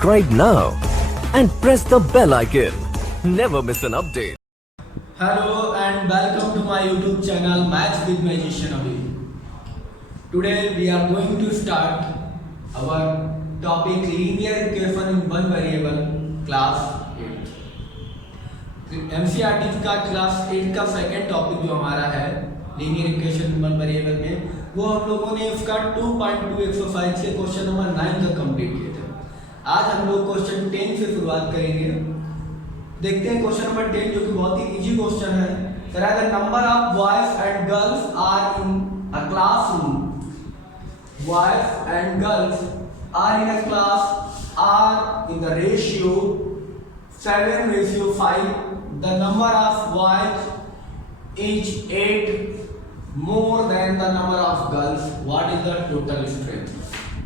Subscribe now and press the bell icon. Never miss an update. Hello and welcome to my YouTube channel Maths with Magician Abhi. Today we are going to start our topic linear equation in one variable class 8. MCRT का class 8 का second topic जो हमारा है linear equation in one variable में, वो हम लोगों ने उसका 2.2 एक्सरसाइज से क्वेश्चन नंबर 9 तक कंप्लीट किए थे। आज हम लोग क्वेश्चन 10 से शुरुआत करेंगे। देखते हैं क्वेश्चन नंबर 10 जो कि बहुत ही इजी क्वेश्चन है। The number of boys and girls are in a classroom, boys and girls are in a class are in the ratio 7:5. The number of boys is 8 more than the number of girls. What is the total strength?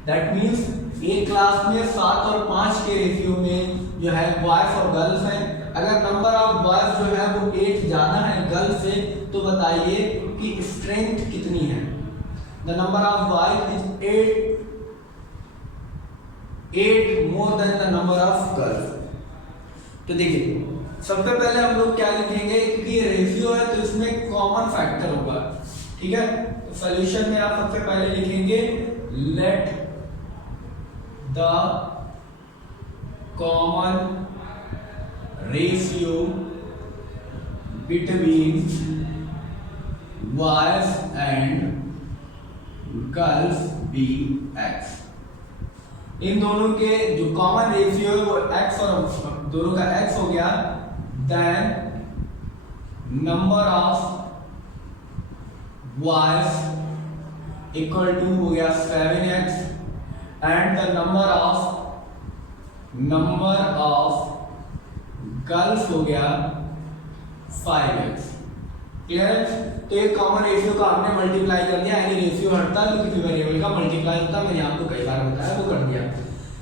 That means एक class में 7 और 5 के ratio में जो है boys और girls हैं। अगर नंबर ऑफ बॉयज जो है वो 8 ज़्यादा है गर्ल्स से, तो बताइए कि स्ट्रेंथ कितनी है। The number of boys is 8 more than the number of girls. तो देखिए सबसे पहले हम लोग क्या लिखेंगे, क्योंकि ये रेशियो है तो इसमें कॉमन फैक्टर होगा, ठीक है। तो सॉल्यूशन में आप सबसे पहले लिखेंगे let the common ratio between boys and girls be x। इन दोनों के जो कॉमन रेशियो है वो x और दोनों का x हो गया, then number of boys equal to हो गया 7x and the number of girls हो गया 5x। क्लियर? तो एक कॉमन रेशियो का आपने मल्टीप्लाई कर दिया, यानी रेशियो हटता है तो किसी वेरिएबल का मल्टीप्लाई होता है। मैंने आपको कई बार बताया, वो कर दिया।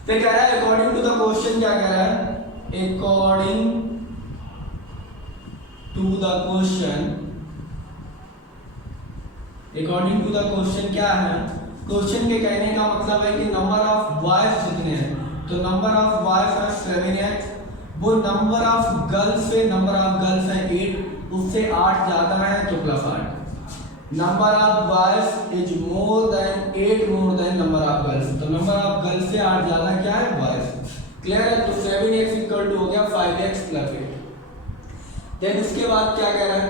फिर कह रहा है अकॉर्डिंग टू द क्वेश्चन, क्या कह रहा है, अकॉर्डिंग टू द क्वेश्चन क्या है, क्वेश्चन के कहने का मतलब है कि नंबर ऑफ बॉयज कितने हैं। तो नंबर ऑफ बॉयज है 7x, वो नंबर ऑफ गर्ल्स से नंबर ऑफ गर्ल्स है 8, उससे 8 ज्यादा है तो +8। Number of boys is more than 8 more than number of girls, तो नंबर ऑफ गर्ल्स से 8 ज्यादा क्या है, बॉयज। क्लियर है? तो 7x इक्वल टू हो गया 5x + 8। देन उसके बाद क्या कह रहा है,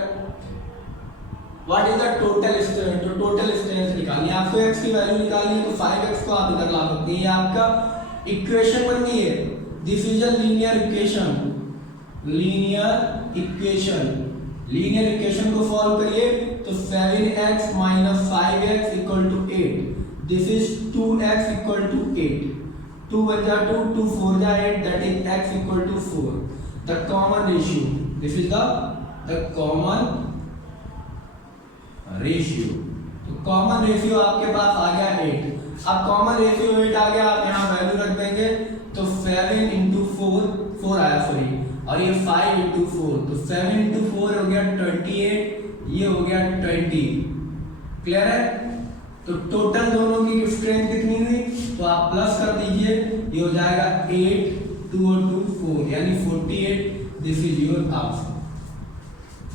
what is the total strength. तो टोटल स्ट्रेंथ निकालनी है आपको, x की वैल्यू निकालनी है, तो 5x को आप इधर ला सकते हैं। ये आपका इक्वेशन बन गई है। This is a linear equation को सॉल्व करिए तो 7x - 5x = 8। This is 2x = 8। 2 × 2 2 4 × 8, that is x = 4. The common ratio, this is the common ratio। तो कॉमन रेशियो आपके पास आ गया 8। अब कॉमन रेशियो 8 आ गया, आप यहाँ वैल्यू रख देंगे तो 7 × 4 आया, सॉरी, और ये 5 × 4, तो 7 × 4 हो गया 28, ये हो गया 20। क्लियर है? तो टोटल दोनों की स्ट्रेंथ कितनी हुई, तो आप प्लस कर दीजिए, ये हो जाएगा 8 2 और 2 4 यानी 48। This is your answer.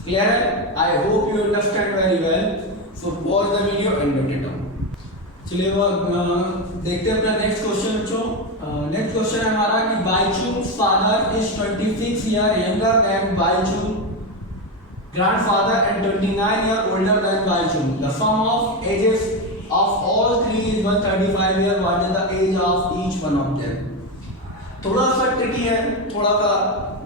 Clear है? I hope you understand very well. So pause the video and note it down. चलिए वो देखते हैं अपना नेक्स्ट क्वेश्चन बच्चों। नेक्स्ट क्वेश्चन है हमारा कि Bhaichung's father is 26 year younger than Bhaichung grandfather and 29 year older than Bhaichung. The sum of ages of all three is 135 year. What is the age of each one of them? थोड़ा सा tricky है, थोड़ा सा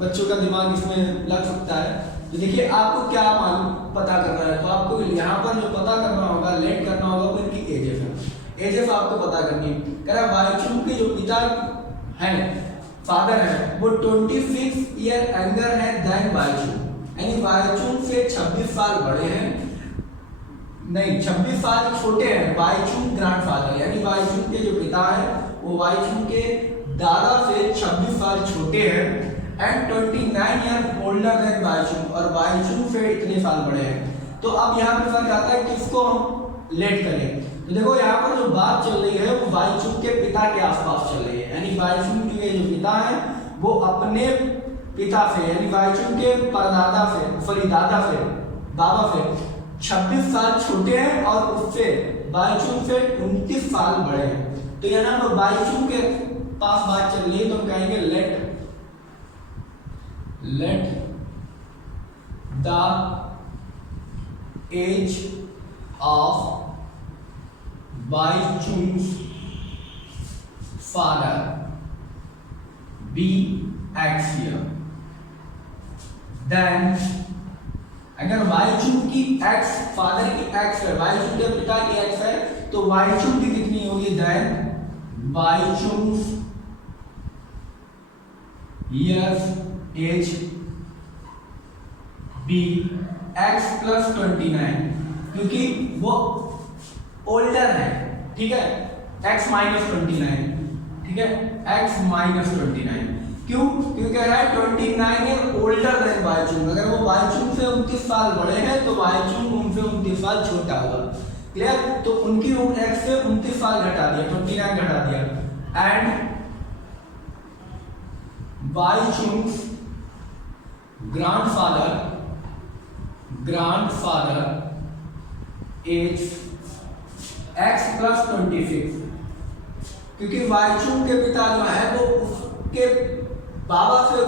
बच्चों का दिमाग इसमें लग सकता है। तो देखिए आपको क्या मालूम पता करना है, तो आपको यहाँ पर जो पता करना होगा, लेट करना होगा, वो इनकी एजेस है। एजेस आपको पता करनी है। कह रहा है बाईचुंग के जो पिता हैं, फादर है, वो 26 ईयर यंगर है देन बाईचुंग, यानी बाईचुंग से 26 साल बड़े हैं, नहीं 26 साल छोटे हैं बाईचुंग ग्रैंडफादर, यानी बाईचुंग के जो पिता है वो बाईचुंग के दादा से 26 साल छोटे हैं, and 29 year older than Baichung, और बाईचुंग से इतने साल बड़े हैं। तो अब यहाँ पे फर्क आता है किसको हम लेट करें। तो देखो यहाँ पर जो बात चल रही है वो बाईचुंग के पिता के आसपास चल रही है, यानी वाईचुंग के जो पिता है वो अपने पिता से यानी वाईचुंग के परदादा से सॉरी दादा से बाबा से 26 साल छोटे हैं और उससे वाईचुंग से 29 साल बड़े हैं। तो यहाँ पर वाईचुंग के पास बात चल रही है तो हम कहेंगे let the age of Bhaichung's father be x year. Then अगर वाईचुंग की एक्स फादर की एक्स है, वाईचुंग के पिता की एक्स है, तो वाईचुंग की कितनी होगी? Then Bhaichung's years age be x plus 29 क्योंकि वो ओल्डर है, ठीक है, x माइनस 29, ठीक है, x माइनस 29 क्यों? क्योंकि कह रहा है 29 ईयर ओल्डर देन वाईचुंग। अगर वो वाईचुंग से 29 साल बड़े हैं तो वाईचुंग उनसे 29 साल छोटा होगा। क्लियर? तो उनकी उम्र x से 29 साल घटा दिया, 29 घटा दिया। And Bhaichung's grandfather age x plus 26 क्योंकि वाईचुंग के पिता जो है वो उसके बाबा से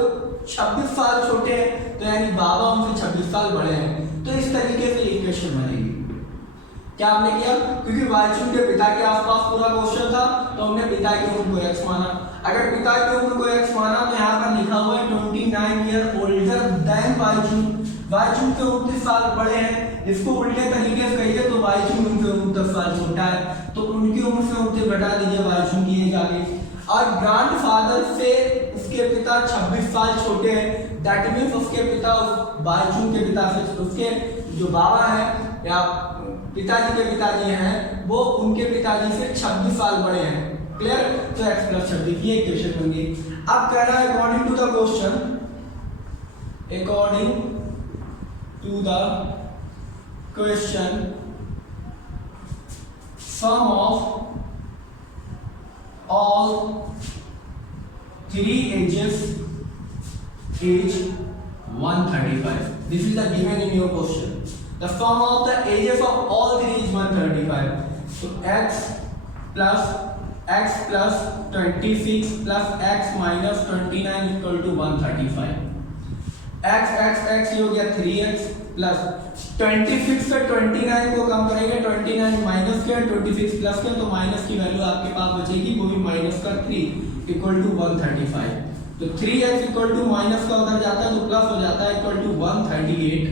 26 साल छोटे हैं, तो यानी बाबा उनसे 26 साल बड़े हैं। तो इस तरीके से इक्वेशन बनेगी। क्या हमने किया? क्योंकि वाईचुंग के पिता के आसपास पूरा क्वेश्चन था तो हमने पिता की उम्र को x माना। अगर पिता की उम्र को x माना तो यहाँ पर लिखा हुआ है 29 ईयर ओल्डर देन वाईचुंग। वाईचुंग से 29 साल बड़े हैं, इसको उल्टे तरीके से कहिए तो वाईचुंग उनसे 29 साल छोटा है, तो उनकी उम्र से 29 घटा दीजिए, वाईचुंग की एज आ गई। और ग्रैंडफादर से उसके पिता 26 साल छोटे हैं, दैट मींस उसके पिता वाईचुंग के पिता से उसके जो बाबा है या पिताजी के पिताजी हैं वो उनके पिताजी से 26 साल बड़े हैं। क्लियर? तो x प्लस 26 ये इक्वेशन बन गई। अब कह रहा है according to the question, according to the question sum of all three ages age 135. This is the given in your question. The sum of the ages of all three is 135. So x plus 26 plus x minus 29 equal to 135. x ये हो गया 3x plus 26 से 29 को कम करेंगे, 29 minus किया 26 plus किया तो minus की वैल्यू आपके पास बचेगी, वो भी माइनस का 3 इक्वल टू 135। तो 3x इक्वल टू माइनस का उधर जाता है तो प्लस हो जाता है इक्वल टू 138।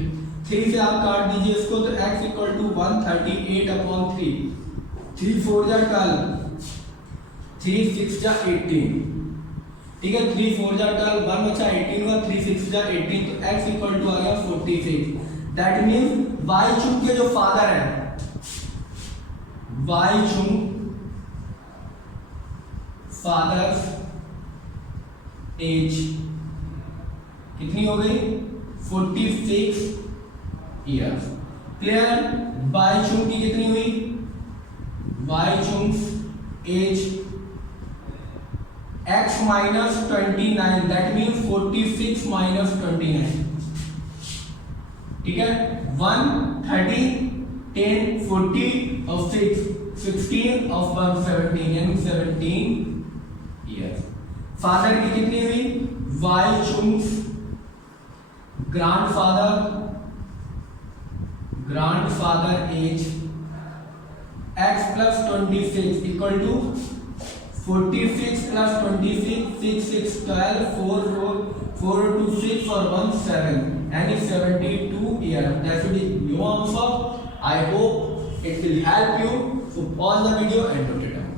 3 से आप काट दीजिए इसको तो x इक्वल टू 138 अपॉन 3, 3 4 जा 12, 3 6 जा 18, ठीक है, 3 4 जा 12, 1 बचा 18 हुआ, 3 6 जा 18, तो x इक्वल टू आ गया 46। दैट मींस वाईचुंग के जो फादर हैं, वाईचुंग फादर्स एज कितनी हो गई? 46 इयर्स। क्लियर? वाईचुंग की कितनी हुई? वाईचुंग्स as x minus 29, that means 46 minus 29, ठीक है, 1 30 10 40 और 6 16 और 1 17 यानी 17 years। फादर की कितनी हुई? वाईचुंग्स grandfather as x plus 26 equal to 46 plus 26 6 6 12 4 4 4 2 6 और 1 7 and 72 year. That should be your answer. I hope it will help you. So pause the video and note it down.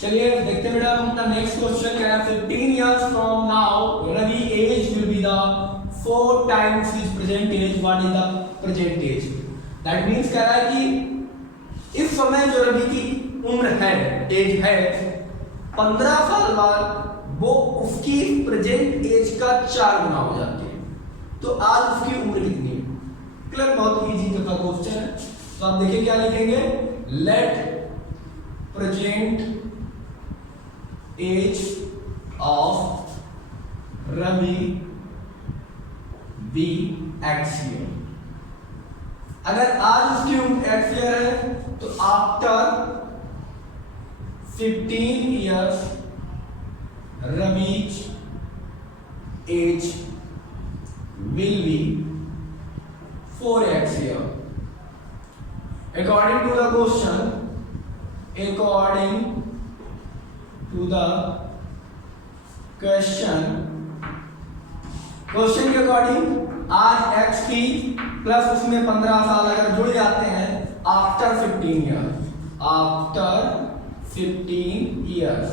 चलिए देखते हैं बेटा अपना नेक्स्ट क्वेश्चन क्या है। 15 years from now Ravi age will be the 4 times his present age. What is the present age? That means कह रहा है कि इस समय जो रवि की उम्र है, एज है, 15 साल बाद वो उसकी प्रेजेंट एज का 4 गुना हो जाती है। तो आज उसकी उम्र कितनी है? क्लियर? बहुत इजी का क्वेश्चन है। तो आप देखिए क्या लिखेंगे, let present age of Ravi be x year. अगर आज उसकी एक्स ईयर है तो after 15 years Ravi's age will be 4x year. According to the question, question के अकॉर्डिंग आज x की प्लस उसमें 15 साल अगर जुड़ जाते हैं आफ्टर 15 years, आफ्टर 15 years,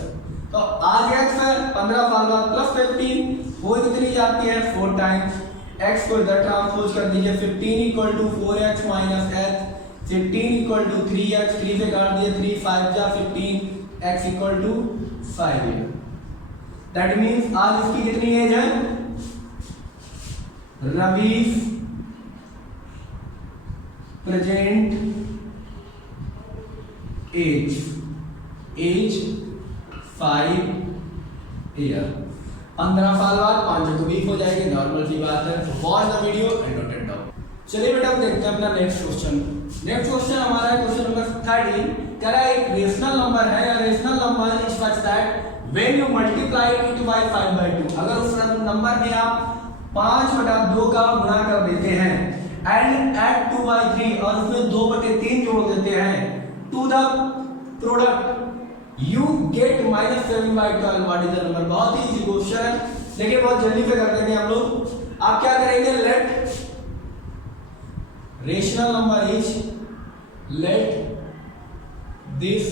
तो आज x है 15 साल बाद प्लस 15 वो कितनी जाती है 4 टाइम्स। x को इधर ट्रांसपोज कर दीजिए 15 equal to 4x minus x, 15 equal to 3x, 3 से काट दिए 3 5 जा 15, x equal to 5 year. That means आज इसकी कितनी एज है रवीज प्रेजेंट एज 5 ईयर। 15 साल बाद 5 तो 20 हो जाएगी, नॉर्मल सी बात है। Watch the video and note it down. चलिए बेटा अब देखते हैं अपना नेक्स्ट क्वेश्चन। नेक्स्ट क्वेश्चन हमारा है क्वेश्चन नंबर 13। कह रहा है एक रेशनल नंबर है या rational number is such that when you multiply it by 5/2, अगर उस नंबर में आप 5/2 का गुणा कर देते हैं एंड ऐड 2/3 और उसमें 2/3 जोड़ देते हैं to the product you get -7/12, what is the number. बहुत ही इजी क्वेश्चन है लेकिन बहुत जल्दी से कर देंगे हम लोग। आप क्या करेंगे, let rational number is, let this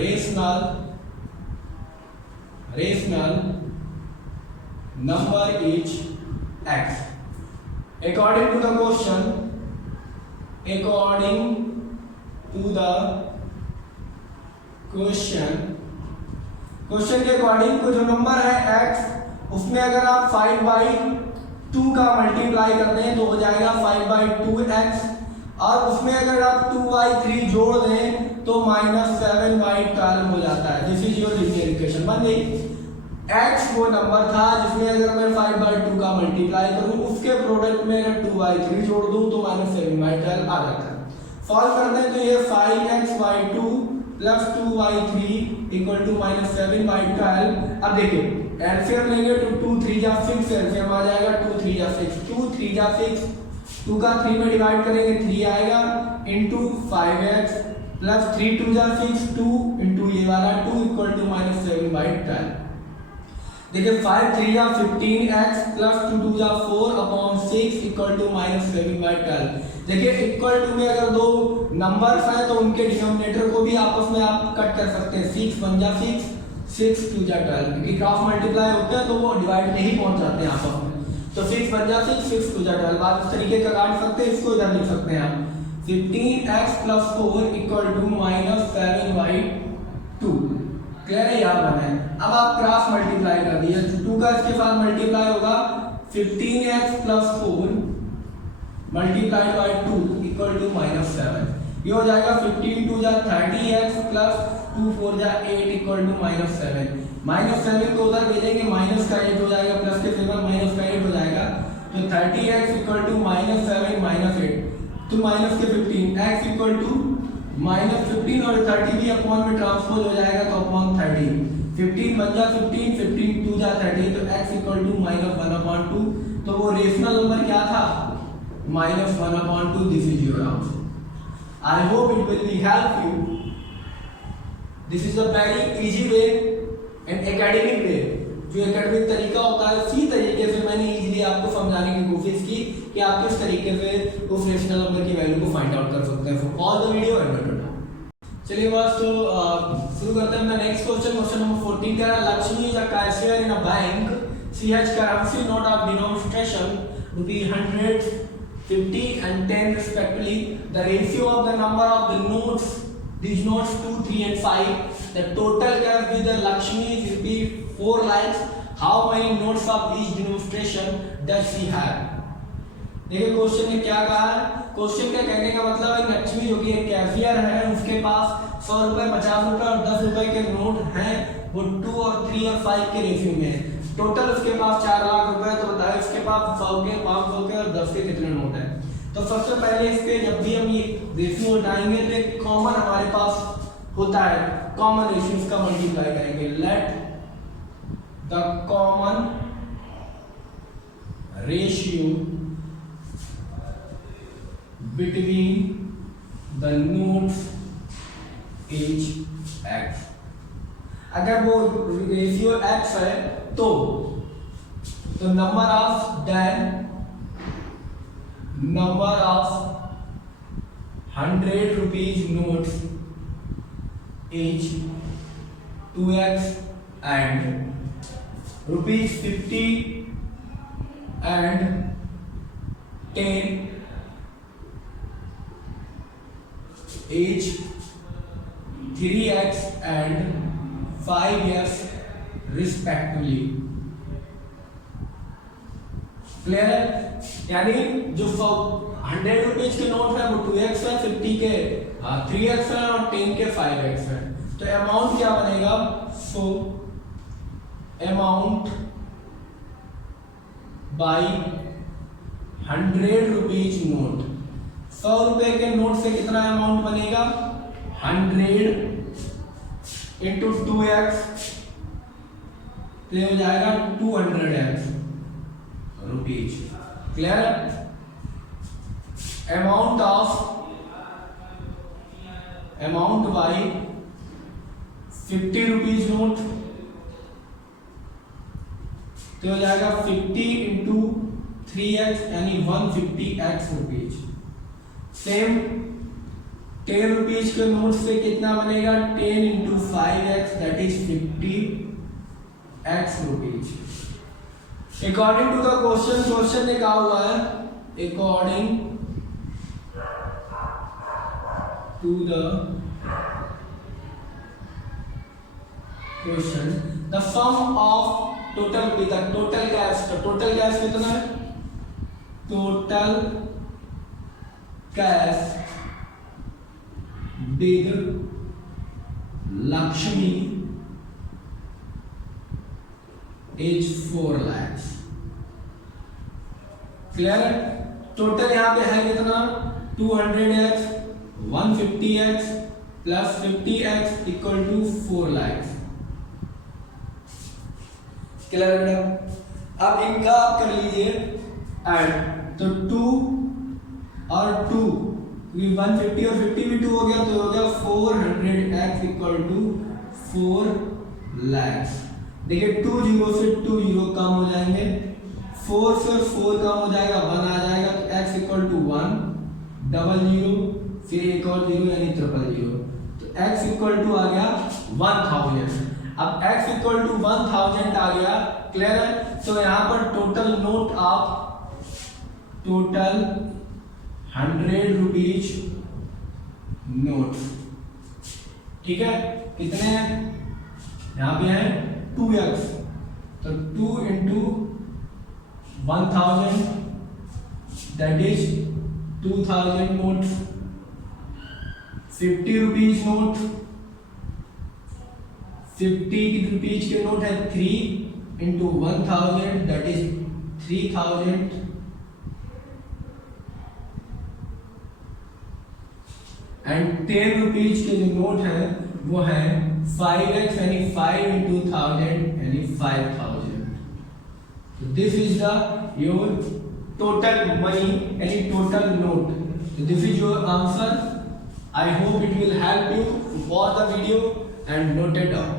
rational number is x according to the question, according to the question के अकॉर्डिंग को जो नंबर है x उसमें अगर आप 5/2 का मल्टीप्लाई करते हैं तो हो जाएगा 5/2x और उसमें अगर आप 2/3 जोड़ दें तो -7/12 हो जाता है। This is your linear equation बन गई। x वो नंबर था जिसमें अगर मैं 5/2 का मल्टीप्लाई करूं उसके प्रोडक्ट में अगर 2/3 जोड़ दूं तो -7/12 आ जाता है। सॉल्व करते हैं तो ये 5x/2 plus 2y3 equal to -7/12। अब देखिए एलसीएम लेंगे तो 2 3 जा 6 एलसीएम आ जाएगा, 2 3 जा 6, 2 3 जा 6, 2 का 3 में डिवाइड करेंगे 3 आएगा इनटू 5x प्लस 3 2 जा 6, 2 इनटू ये वाला 2 इक्वल टू -7/12। देखिए 5 3 जा 15x प्लस 2 2 जा 4/6 इक्वल टू -7/12। देखिए इक्वल टू में अगर दो नंबर्स हैं तो उनके डिनोमिनेटर को भी आपस में आप कट कर सकते हैं। 6 1 जा 6, 6 2 जा 12, क्योंकि क्रॉस मल्टीप्लाई होते हैं तो वो डिवाइड नहीं पहुंच जाते हैं आपस में। तो 6 1 जा 6, 6 2 जा 12, बात इस तरीके का काट सकते हैं। इसको इधर लिख सकते हैं आप 15x plus 4 equal to -7/2। Clear है, याद बना है। अब आप क्रॉस मल्टीप्लाई कर दिए, 2 का इसके साथ मल्टीप्लाई होगा 15x plus 4 multiplied by 2 equal to -7। ये हो जाएगा 15 2 जा 30x प्लस 2 4 जा 8 इक्वल टू -7। -7 को उधर भेजेंगे, माइनस का 8 हो जाएगा, प्लस के फेवर माइनस का 8 हो जाएगा। तो 30x इक्वल टू -7 -8 तो माइनस के 15, x इक्वल टू -15 और 30 भी अपॉन में ट्रांसपोज हो जाएगा तो अपॉन 30। 15 1 जा 15, 15 2 जा 30, तो x इक्वल टू -1/2। तो वो रेशनल नंबर क्या था, -1/2। This is your answer. I hope it will be help you. This is a very easy way and academic way. जो एकेडमिक तरीका होता है उसी तरीके से मैंने इजीली आपको समझाने की कोशिश की कि आप किस तरीके से उस रेशनल नंबर की वैल्यू को फाइंड आउट कर सकते हैं। For all the video and चलिए बस तो शुरू करते हैं अपना नेक्स्ट क्वेश्चन। क्वेश्चन नंबर 14 का Lakshmi is a cashier in a bank, she has currency note of denomination ₹100, 50 and 10 respectively. The ratio of the number of the notes, these notes 2, 3 and 5, the total cash with the Lakshmi will be 4 lakhs. How many notes of each denomination does she have? देखिए question ने क्या कहा है, question का कहने का मतलब है लक्ष्मी जो कि एक कैशियर है, उसके पास 100 रुपए, 50 रुपए और 10 रुपए के नोट हैं, वो 2 और 3 और 5 के रेशियो में है। टोटल उसके पास 4 लाख रुपए। तो बताओ इसके पास 100 के, 500 के और 10 के कितने नोट हैं। तो सबसे पहले इस पे जब भी हम ये रेशियो उठाएंगे तो एक कॉमन हमारे पास होता है, कॉमन रेशियो का मल्टीप्लाई करेंगे। Late the common ratio between the notes is x। अगर वो रेशियो x है तो number of number of 100 rupees notes is 2x and rupees 50 and 10 is 3x and 5x respectively। Clear है? यानी जो 100 rupees के नोट है वो 2x है, 50 के 3x है और 10 के 5x है। तो अमाउंट क्या बनेगा? So amount by 100 rupees note, 100 रुपए के नोट से कितना अमाउंट बनेगा? 100 इंटू 2x, तो हो जाएगा 200x rupees. Clear? Amount by 50 rupees note, तो हो जाएगा 50 इंटू 3x यानी 150x रुपीज। सेम 10 रुपीज के नोट से कितना बनेगा? 10 into 5x that is 50x rupees. According to the question ने कहा हुआ है, according to the question the sum of total cash कितना है? Total cash with Lakshmi is 4 lakhs। Clear है? टोटल यहां पे है कितना? 200x 150x plus 50x equal to 4 lakhs। Clear बेटा? अब इनका आप कर लीजिए ऐड, तो 2 और 2 150 और 50 भी 2 हो गया, तो हो गया 400x इक्वल टू 4 lakhs। देखिए 2 जीरो से 2 जीरो कम हो जाएंगे, 4 से 4 कम हो जाएगा, 1 आ जाएगा, तो x equal to 1 double zero फिर एक और जीरो यानी ट्रिपल जीरो, तो x इक्वल टू आ गया 1000। अब x इक्वल टू 1000 आ गया। क्लियर है? तो यहाँ पर total note of total 100 rupees notes, ठीक है, कितने हैं? यहाँ पे है 2x, तो 2 into 1000 that is 2000 notes. 50 rupees note, 50 rupees के नोट है 3 into 1000 that is 3000 and 10 rupees के जो नोट है वो है 5x यानी 5 इंटू 1000 यानी 5000। तो this is the your total money यानी टोटल नोट। तो this is your answer. I hope it will help you watch the video and note it down.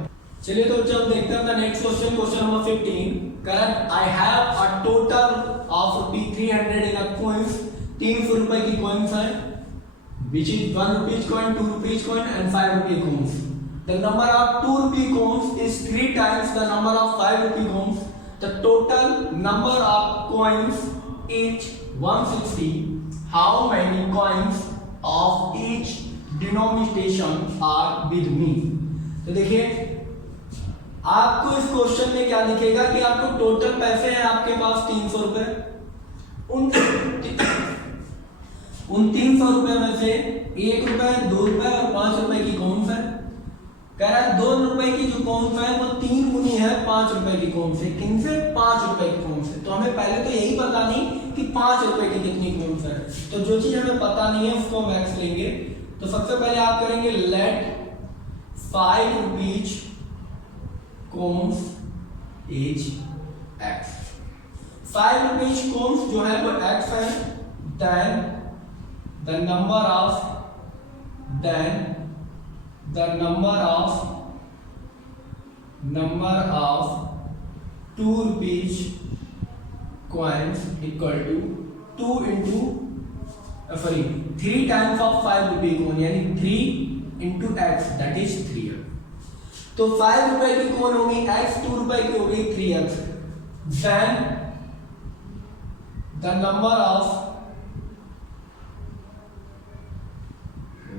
चलिए तो जब देखते हैं next question, question number 15। Correct, I have a total of ₹300 in a coins. 300 रुपए की coins है, which is 1 rupees coin, 2 rupees coin and 5 rupee coins. The number of 2 rupee coins is 3 times the number of 5 rupee coins. The total number of coins is 160. How many coins of each denomination are with me? तो देखिए आपको इस question में क्या दिखेगा कि आपको total पैसे हैं आपके पास 300 रुपए। उन 300 रुपए में से 1 रुपए, 2 रुपए और 5 रुपए की कौन सा? कह रहा है 2 रुपए की जो कौन सा है वो 3 गुनी है 5 रुपए की कौन से? किन से? 5 रुपए की कौन से? तो हमें पहले तो यही पता नहीं कि 5 रुपए की कितनी कौन सा है। तो जो चीज हमें पता नहीं है उसको हम एक्स लेंगे। तो सबसे पहले आप करेंगे let 5 rupees coins is X. 5 rupees coins जो है वो एक्स है। Then the number of 2 rupees coins equal to 2 into 3 times of 5 rupee coin, यानी 3 into x, that is 3x। तो 5 रुपए की कौन होगी x, 2 रुपए की होगी 3x। then the number of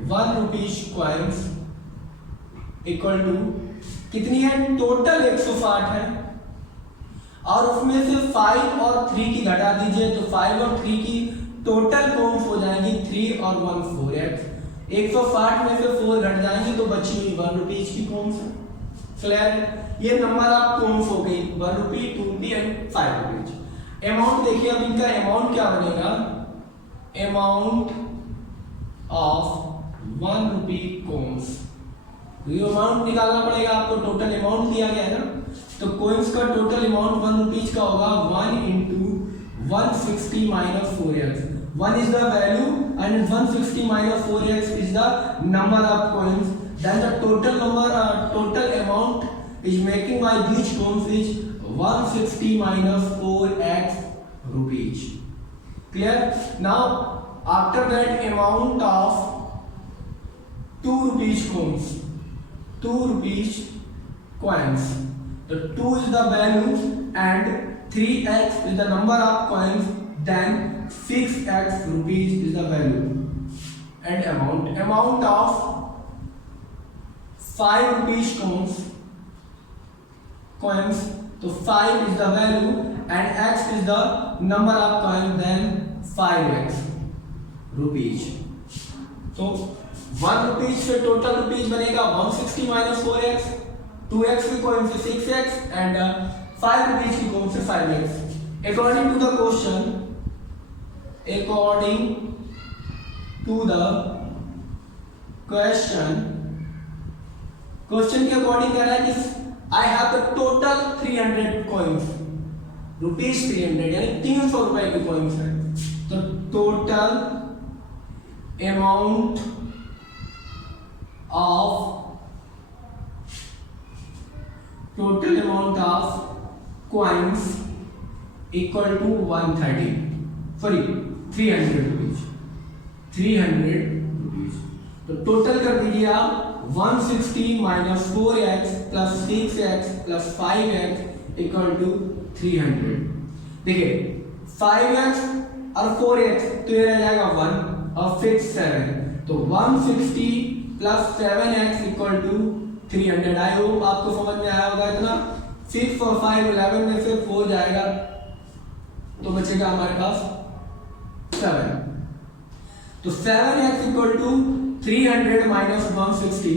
1 rupees coins equal to कितनी है? टोटल 160 है और उसमें से 5 और 3 की घटा दीजिए तो 5 और 3 की टोटल कॉम्स हो जाएंगी 3 और 1 4x। 160 में से 4 घट जाएंगी तो बची हुई 1 रुपीज की कॉम्स है। क्लियर? ये नंबर आप कॉम्स हो गई 1 रुपी, 2 रुपी एंड 5 रुपीज। अमाउंट देखिए, अब इनका अमाउंट क्या बनेगा? Amount of 1 rupee coins. ये अमाउंट निकालना पड़ेगा आपको, टोटल अमाउंट दिया गया है ना। तो कॉइन्स का टोटल अमाउंट 1 रुपीज का होगा 1 into 160 minus 4x। 1 is the value and 160 minus 4x is the number of coins। Then the total amount is making by these coins is 160 minus 4x rupees। Clear? Now after that amount of 2 rupees coins, 2 rupees coins, the 2 is the value and 3x is the number of coins, then 6x rupees is the value and amount of 5 rupees coins, so 5 is the value and x is the number of coins, then 5x rupees। तो 1 rupees से total rupees बनेगा 160 minus 4x, 2x की coin से 6x and 5 rupees की coin से 5x। According to the question के according कह रहा है कि I have the total 300 coins, rupees 300 यानी 300 रुपए की कॉइन्स है। तो total amount of coins equal to 300 rupees। 300 rupees। तो टोटल कर दीजिए आप 160 minus 4x plus 6x plus 5x equal to 300। देखिए 5x और 4x तो ये रह जाएगा 1 और 6 7, तो 160 plus 7x equal to 300। I hope आपको समझ में आया होगा इतना। 6 और 5 11 में से 4 जाएगा तो बचेगा हमारे पास 7। तो 7x इक्वल टू 300 माइनस 160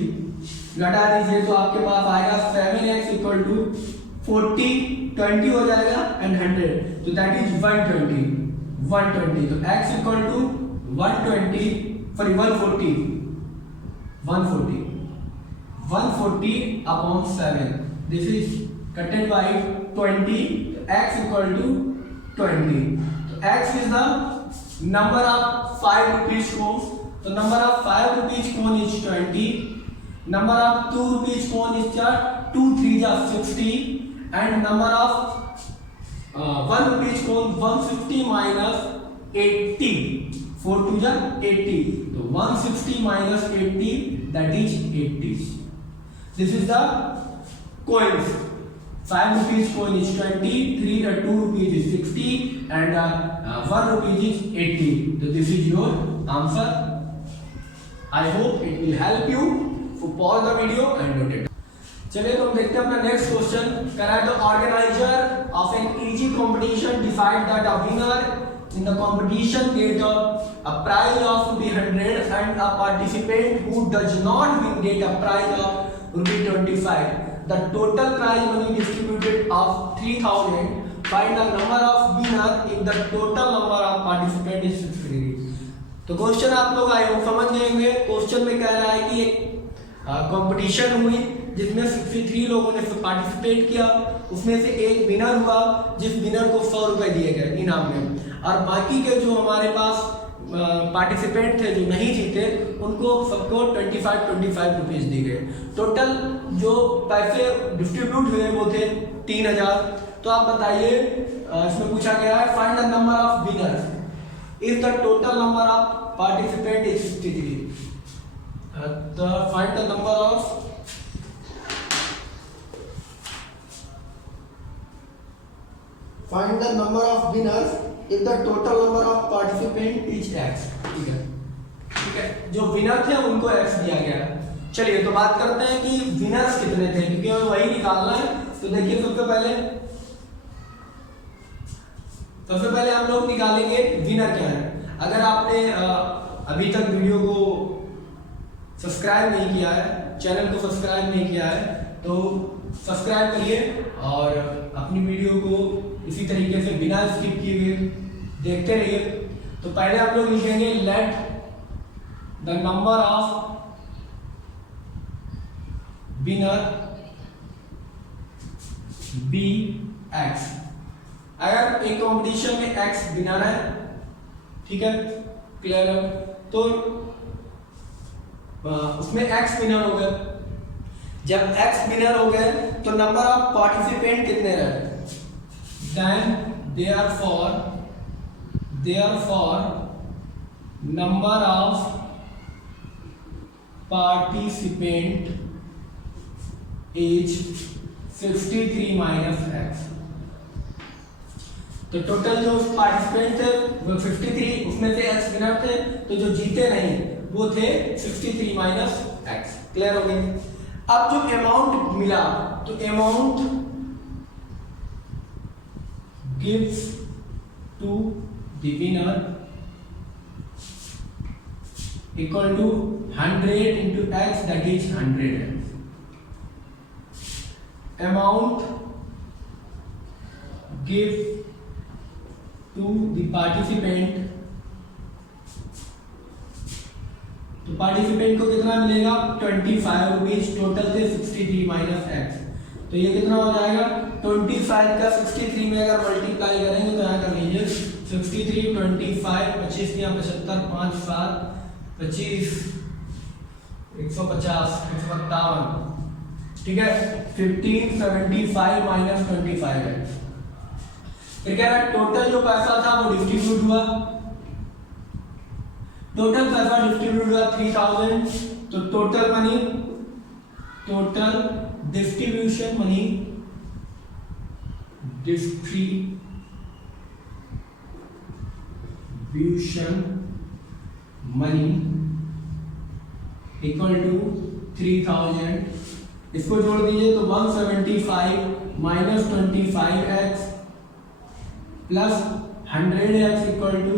घटा दीजिए तो आपके पास आएगा 7x इक्वल टू 40 20 हो जाएगा एंड 100, तो दैट इज 120। तो x equal to 140 upon 7, this is cutted by 20, x equal to 20। तो x is the number of 5 rupees coins, so number of 5 rupees coin is 20, number of 2 rupees coin is 2 3 is 60 and number of 1 rupees coin 160 minus 80, 4 2 is 80, so 160 minus 80 that is 80। This is the coins। 5 rupees coin is 20, 2 rupees is 60 and 1 rupees is 80। So this is your answer। I hope it will help you। So pause the video and note it। चलिए तो हम देखते हैं अपना next question. कह रहा है the organiser of an easy competition decide that a winner in the competition get a prize of ₹100 and a participant who does not win get a prize of ₹25. The total prize money distributed of 3,000. Find the number of winner if the total number of participant is 63. तो question आप लोग आए हो समझ गए होंगे। Question में कह रहा है कि एक कंपटीशन हुई जिसमें 63 लोगों ने पार्टिसिपेट किया, उसमें से एक विनर हुआ जिस विनर को 100 रुपए दिए गए इनाम में, और बाकी के जो हमारे पास पार्टिसिपेंट थे जो नहीं जीते उनको सबको 25 रुपीज दिए गए। टोटल जो पैसे डिस्ट्रीब्यूट हुए वो थे 3000। तो आप बताइए, इसमें पूछा गया है find the number of winners if the total number of participant is 63. Find the number of winners if the total number of participant is x. ठीक है, जो विनर थे उनको x दिया गया है। चलिए तो बात करते हैं कि विनर्स कितने थे, क्योंकि हमें वही निकालना है। तो देखिए सबसे पहले हम लोग निकालेंगे विनर क्या है। अगर आपने अभी तक वीडियो को सब्सक्राइब नहीं किया है, चैनल को सब्सक्राइब नहीं किया है, तो सब्सक्राइब करिए और अपनी वीडियो को इसी तरीके से बिना स्किप किए हुए देखते रहिए। तो पहले आप लोग लिखेंगे let the number of winner be X. अगर एक कॉम्पिटिशन में x विनर है, ठीक है, क्लियर है, तो उसमें x विनर हो गए। जब x विनर हो गए तो नंबर ऑफ पार्टिसिपेंट कितने रहे, then therefore number of participant is 63 minus x। तो टोटल जो पार्टिसिपेंट थे वो 53, उसमें से x विनर थे, तो जो जीते नहीं वो थे 63 माइनस x। क्लियर हो गई। अब जो अमाउंट मिला, तो amount gives to the winner equal to 100 into x, that is 100x। Amount give to the participant, तो पार्टिसिपेंट को कितना मिलेगा 25 रुपीज। टोटल थे 63 माइनस x, तो ये कितना हो जाएगा 25 का 63 में अगर मल्टीप्लाई करेंगे तो यहाँ कर लीजिए 63 25 25 या 75 5 7 25 150 157, ठीक है, 1575 माइनस 25 है। फिर कह रहा है टोटल जो पैसा था वो डिस्ट्रीब्यूट हुआ, टोटल पैसा डिस्ट्रीब्यूट हुआ 3000। तो total distribution money equal to 3000। इसको जोड़ दीजिए तो 175 minus 25x plus 100x equal to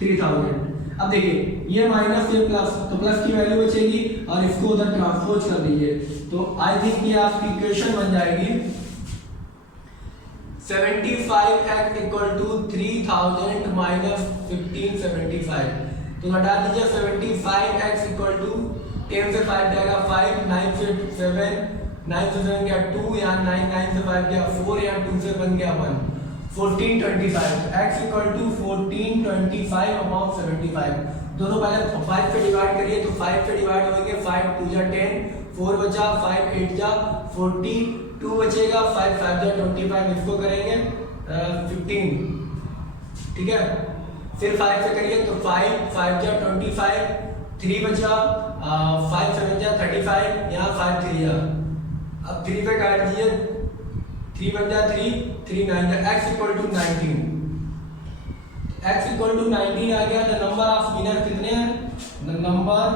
3000। अब देखिए ये माइनस ये प्लस, तो प्लस की वैल्यू बचेगी और इसको उधर ट्रांसपोज कर दीजिए, तो आई थिंक ये आपकी इक्वेशन बन जाएगी 75x इक्वल टू 3000 माइनस 1575। तो घटा दीजिए 75x इक्वल टू 10 से 5 जाएगा 5, 9 से 7, 9 से 7 गया 2, यहाँ 9 से 5 गया 4, यहाँ 2 से 1 गया 1, 1425। x equal to 1425 upon 75। दोनों पहले 5 से डिवाइड करिए, तो 5 से डिवाइड होंगे 5 2 जा 10, 4 बचा 5 8 जा 40, 2 बचेगा 5 5 जा 25, इसको करेंगे 15, ठीक है। फिर 5 से करिए तो 5 5 जा 25, 3 बचा 5 7 जा 35, यहाँ 5 3 जा, अब 3 पे काट दीजिए 3 बन जा 3 3 9 जा x equal to 19। x equal to 19 आ गया। द नंबर ऑफ विनर कितने हैं, the number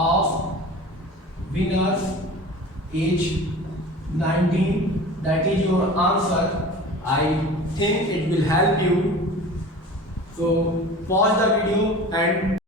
of winners is 19, that is your answer. I think it will help you. So pause the video and